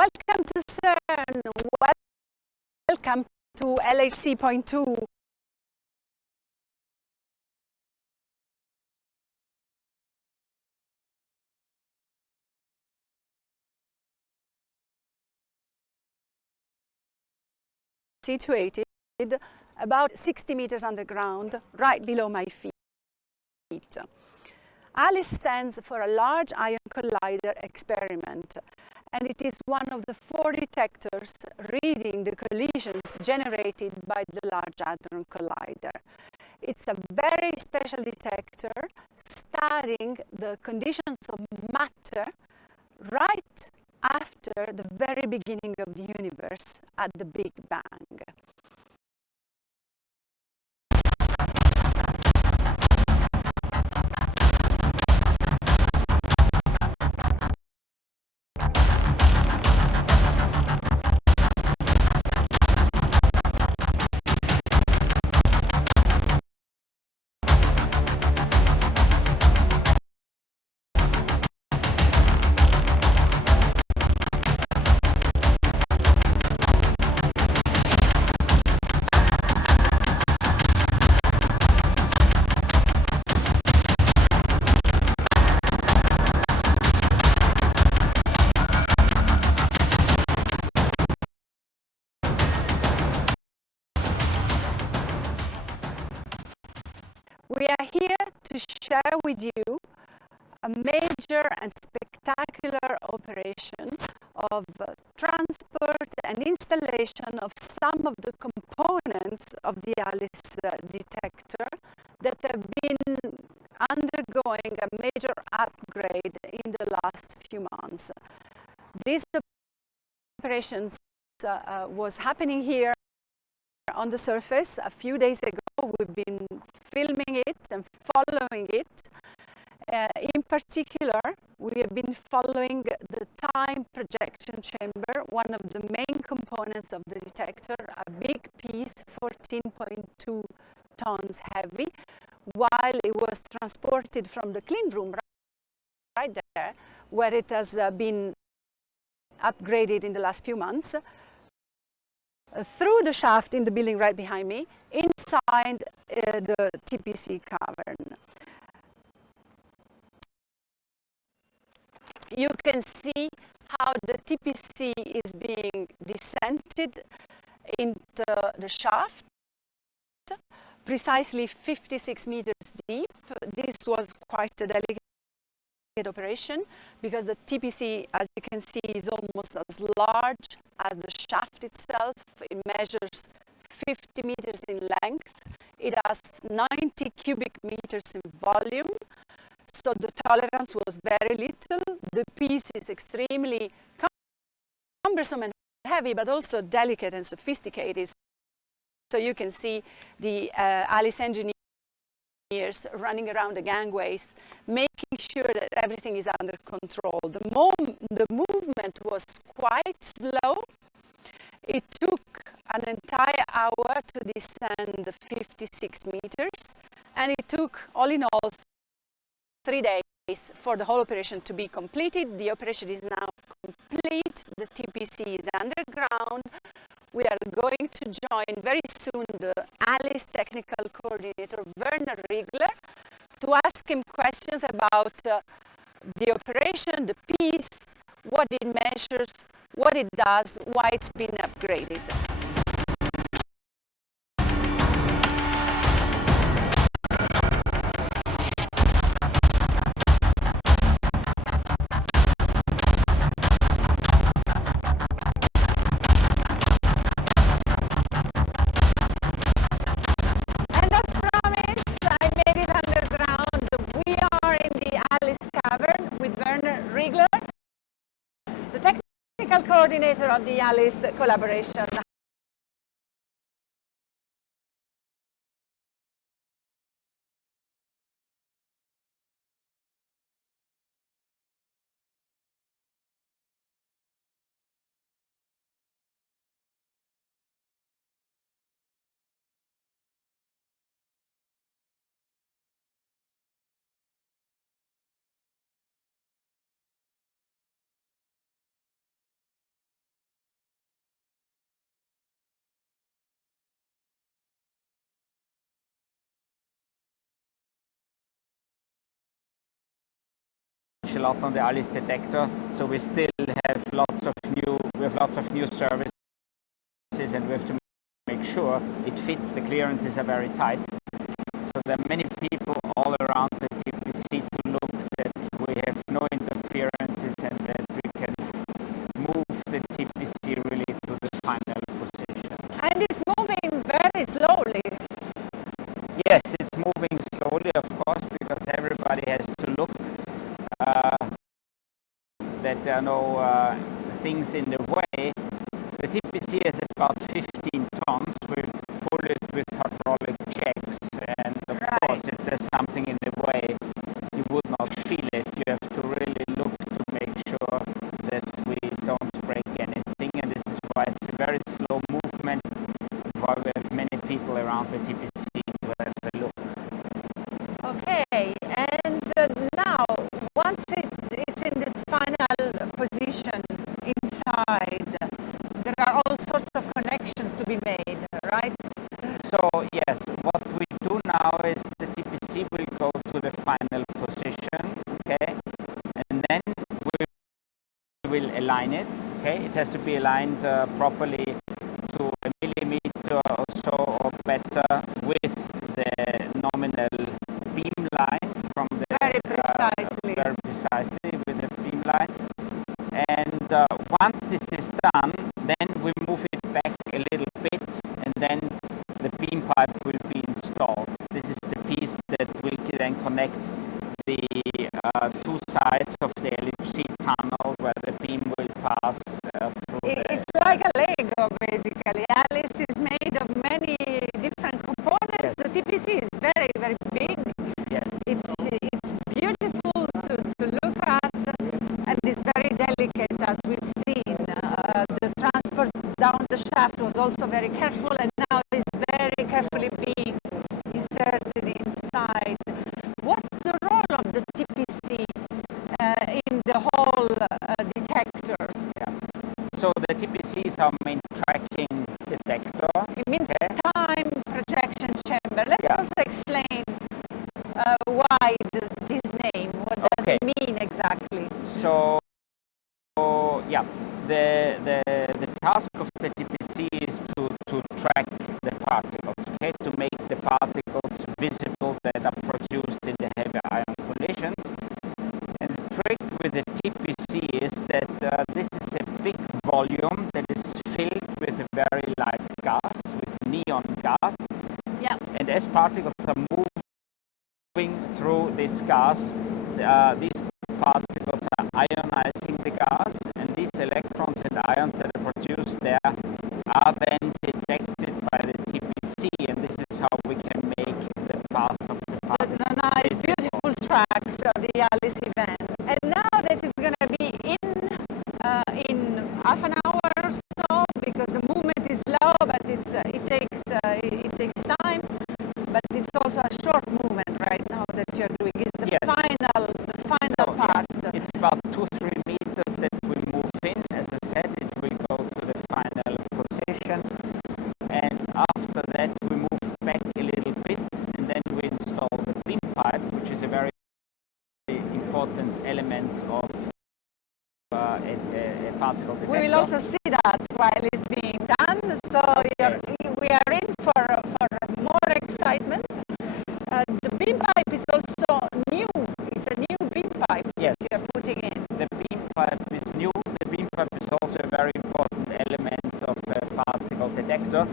Welcome to CERN. Welcome to LHC.2. Situated about 60 meters underground, right below my feet. ALICE stands for a Large Ion Collider experiment, and it is one of the 4 detectors reading the collisions generated by the Large Hadron Collider. It's a very special detector studying the conditions of matter right after the very beginning of the universe at the Big Bang. We are here to share with you a major and spectacular operation of transport and installation of some of the components of the ALICE detector that have been undergoing a major upgrade in the last few months. This operation was happening here on the surface a few days ago. We've been filming it and following it. In particular, we have been following the time projection chamber, one of the main components of the detector, a big piece, 14.2 tons heavy, while it was transported from the clean room right there, where it has been upgraded in the last few months, through the shaft in the building right behind me, inside the TPC cavern. You can see how the TPC is being descended into the shaft, precisely 56 meters deep. This was quite a delicate operation because the TPC, as you can see, is almost as large as the shaft itself. It measures 50 meters in length. It has 90 cubic meters in volume, so the tolerance was very little. The piece is extremely cumbersome and heavy, but also delicate and sophisticated. So you can see the ALICE engineers running around the gangways, making sure that everything is under control. The movement was quite slow. It took an entire hour to descend the 56 meters, and it took, all in all, 3 days for the whole operation to be completed. The operation is now complete. The TPC is underground. We are going to join very soon the ALICE technical coordinator, Werner Riegler, to ask him questions about the operation, the piece, what it measures, what it does, why it's been upgraded. And as promised, I made it underground. We are in the ALICE cavern with Werner Riegler, the technical coordinator of the ALICE collaboration. changed a lot on the ALICE detector, so we still have lots of new services, and we have to make sure it fits. The clearances are very tight, so there are many people all around the TPC to look that we have no interferences and that we can move the TPC really to the final position. And it's moving very slowly. Yes, it's moving slowly, of course, because everybody has to look that there are no things in the way. The TPC is about 15 tons. We pull it with hydraulic checks, and of course, if there's something in the way, you would not feel it. You have to really look to make sure that we don't break anything, and this is why it's a very slow movement, why we have many people around the TPC to have a look. Okay, and now, once it's in its final position inside, there are all sorts of connections to be made, right? So yes, what we do now is the TPC will go to the final position, okay, and then we will align it, okay. It has to be aligned properly to a millimeter or so or better with the nominal beam line from the very precisely with the beam line. And once this is done, then we move it back a little bit, and then the beam pipe will be installed. This is the piece that will then connect the two sides of the LHC tunnel where the beam will pass through. It's like a Lego, basically. ALICE is made of many different components. Yes. The TPC is very, very big. Yes. It's beautiful to look at, and it's very delicate, as we've seen. The transport down the shaft was also very careful, and now it's very carefully being inserted inside. What's the role of the TPC in the whole detector? Yeah. So the TPC is our main tracking detector. It means time projection chamber. Let's also explain why this name. What does it mean exactly? So yeah, the task of the TPC is to track the particles, okay, to make the particles visible that are produced in the heavy ion collisions. And the trick with the TPC is that this is a big volume that is filled with a very light gas, with neon gas. Yeah. And as particles are moving through this gas, these particles are ionizing the gas, and these electrons and ions that are produced there are then detected by the TPC, and this is how we can make the path of the particles. The nice, beautiful tracks of the ALICE event. And now this is going to be in half an hour or so, because the movement is slow, but it takes time. But it's also a short movement right now that you're doing. It's the final part. Yeah, it's about 2-3 meters that we move in. As I said, it will go to the final position, and after that we move back a little bit, and then we install the beam pipe, which is a very important element of a particle detector. We will also see that while it's being done. So we are in for more excitement. The beam pipe is also new. It's a new beam pipe that you're putting in. The beam pipe is new. The beam pipe is also a very important element of a particle detector,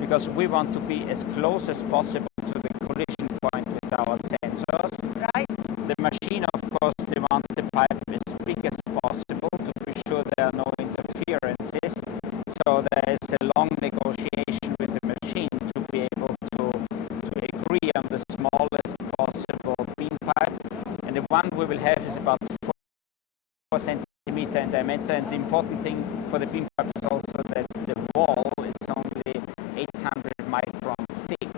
because we want to be as close as possible to the collision point with our sensors. Right. The machine, of course, they want the pipe as big as possible to be sure there are no interferences. So there is a long negotiation with the machine to be able to agree on the smallest possible beam pipe. And the one we will have is about 4 centimeters in diameter. And the important thing for the beam pipe is also that the wall is only 800 micron thick.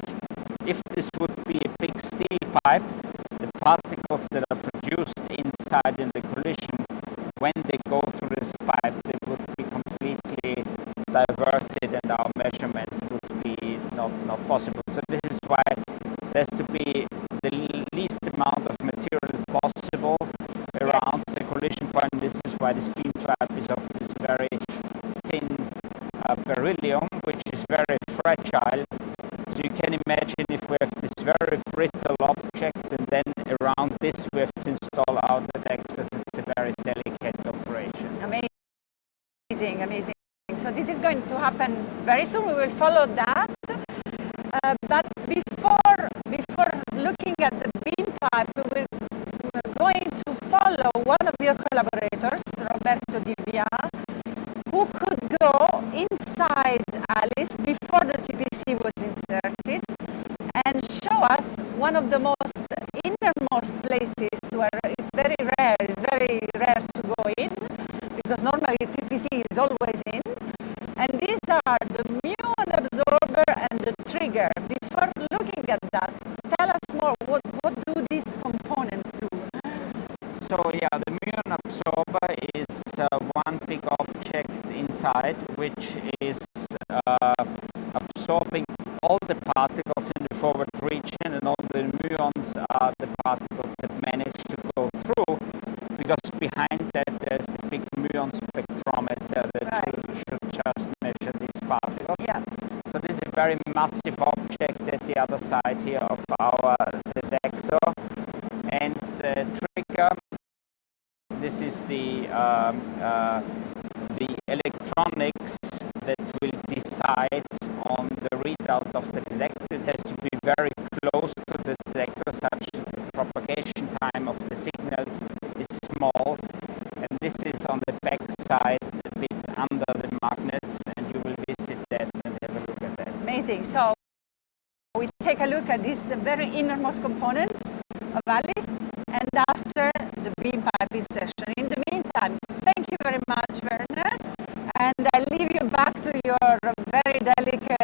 If this would be a big steel pipe, the particles that are produced inside in the collision, when they go through this pipe, they would be completely diverted, and our measurement would be not possible. So this is why there has to be the least amount of material possible beryllium, which is very fragile. So you can imagine if we have this very brittle object and then around this we have to install our detectors, it's a very delicate operation. Amazing, amazing. So this is going to happen very soon. We will follow that. But before looking at the beam pipe, we're going to follow one of your collaborators, Roberto Di Via, who could go inside Alice before the TPC was inserted and show us one of the most innermost places where it's very rare to go in, because normally TPC is always in. And these are the muon absorber and the trigger. Before looking at that, tell us more, what do these components do? So yeah, the muon absorber is one big object inside, which is absorbing all the particles in the forward region, and all the muons are the particles that manage to go through, because behind that there's the big muon spectrometer that should just measure these particles. Yeah. So this is a very massive object at the other side here of our detector, and the trigger, this is the electronics that will decide on the readout of the detector. It has to be very close to the detector such that the propagation time of the signals is small, and this is on the back side a bit under the magnet, and you will visit that and have a look at that. Amazing. So we take a look at these very innermost components of Alice, and after the beam pipe insertion. In the meantime, thank you very much, Werner, and I leave you back to your very delicate